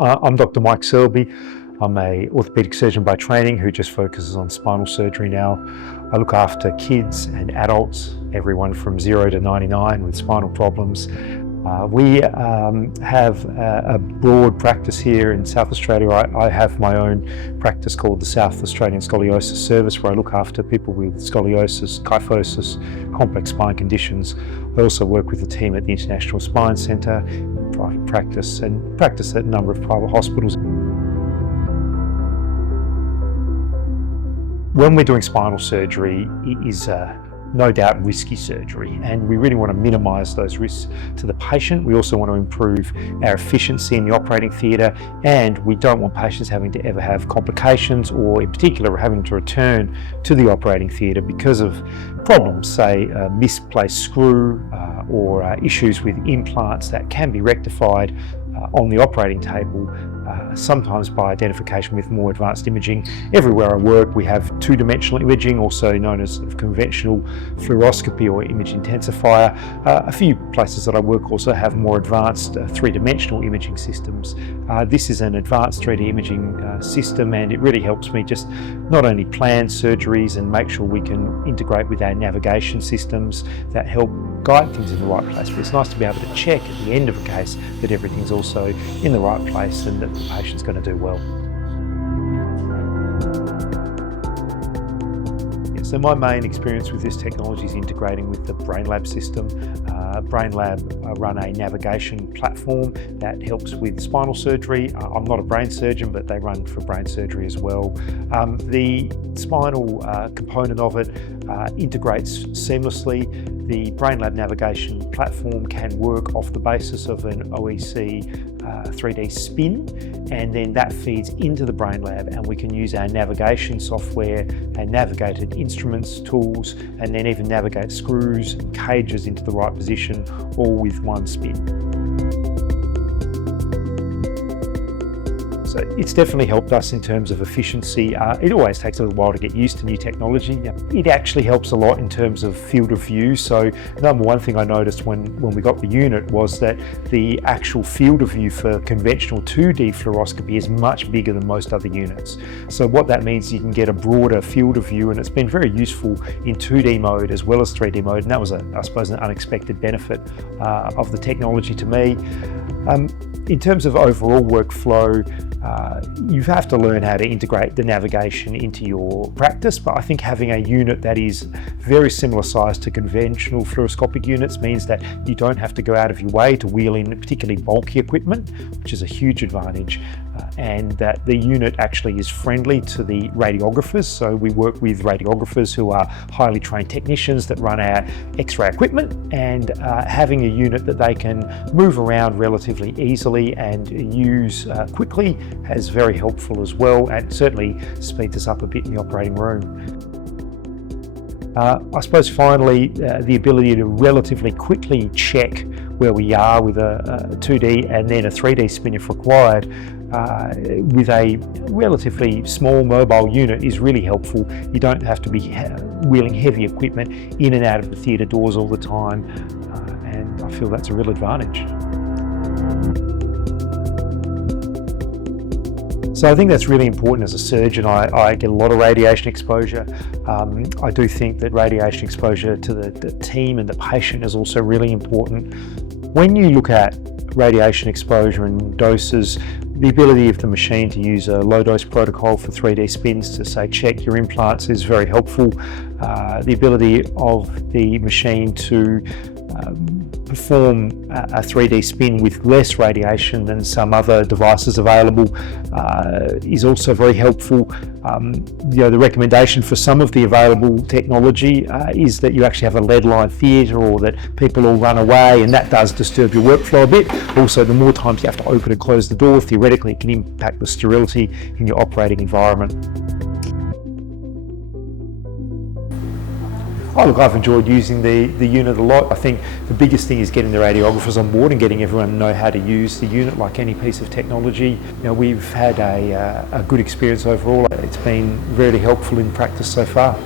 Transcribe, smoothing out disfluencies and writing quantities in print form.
I'm Dr Mike Selby. I'm an orthopaedic surgeon by training who just focuses on spinal surgery now. I look after kids and adults, everyone from 0 to 99 with spinal problems. We have a broad practice here in South Australia. I have my own practice called the South Australian Scoliosis Service, where I look after people with scoliosis, kyphosis, complex spine conditions. I also work with the team at the International Spine Centre, private practice, and practice at a number of private hospitals. When we're doing spinal surgery, it is no doubt risky surgery, and we really want to minimise those risks to the patient. We also want to improve our efficiency in the operating theatre, and we don't want patients having to ever have complications, or in particular having to return to the operating theatre because of problems, say a misplaced screw or issues with implants that can be rectified on the operating table, sometimes by identification with more advanced imaging. Everywhere I work we have two-dimensional imaging, also known as conventional fluoroscopy or image intensifier. A few places that I work also have more advanced three-dimensional imaging systems. This is an advanced 3D imaging system, and it really helps me just not only plan surgeries and make sure we can integrate with our navigation systems that help guide things in the right place, but it's nice to be able to check at the end of a case that everything's also in the right place and that the patient's going to do well. So my main experience with this technology is integrating with the BrainLab system. BrainLab run a navigation platform that helps with spinal surgery. I'm not a brain surgeon, but they run for brain surgery as well. The spinal component of it integrates seamlessly. The BrainLab navigation platform can work off the basis of an OEC 3D spin, and then that feeds into the BrainLab, and we can use our navigation software and navigated instruments, tools, and then even navigate screws and cages into the right position, all with one spin. So it's definitely helped us in terms of efficiency. It always takes a little while to get used to new technology. It actually helps a lot in terms of field of view. So number one thing I noticed when we got the unit was that the actual field of view for conventional 2D fluoroscopy is much bigger than most other units. So what that means is you can get a broader field of view, and it's been very useful in 2D mode as well as 3D mode, and that was, I suppose, an unexpected benefit of the technology to me. In terms of overall workflow, you have to learn how to integrate the navigation into your practice, but I think having a unit that is very similar size to conventional fluoroscopic units means that you don't have to go out of your way to wheel in particularly bulky equipment, which is a huge advantage, and that the unit actually is friendly to the radiographers. So we work with radiographers who are highly trained technicians that run our X-ray equipment, and having a unit that they can move around relatively easily and use quickly is very helpful as well, and certainly speeds us up a bit in the operating room. I suppose finally, the ability to relatively quickly check where we are with a 2D and then a 3D spin if required, with a relatively small mobile unit is really helpful. You don't have to be wheeling heavy equipment in and out of the theatre doors all the time, and I feel that's a real advantage. So I think that's really important as a surgeon. I get a lot of radiation exposure. I do think that radiation exposure to the team and the patient is also really important. When you look at radiation exposure and doses, the ability of the machine to use a low dose protocol for 3D spins to say check your implants is very helpful. The ability of the machine to perform a 3D spin with less radiation than some other devices available is also very helpful. The recommendation for some of the available technology is that you actually have a lead-lined theatre, or that people all run away, and that does disturb your workflow a bit. Also, the more times you have to open and close the door, theoretically it can impact the sterility in your operating environment. Oh, look, I've enjoyed using the unit a lot. I think the biggest thing is getting the radiographers on board and getting everyone to know how to use the unit like any piece of technology. We've had a good experience overall. It's been really helpful in practice so far.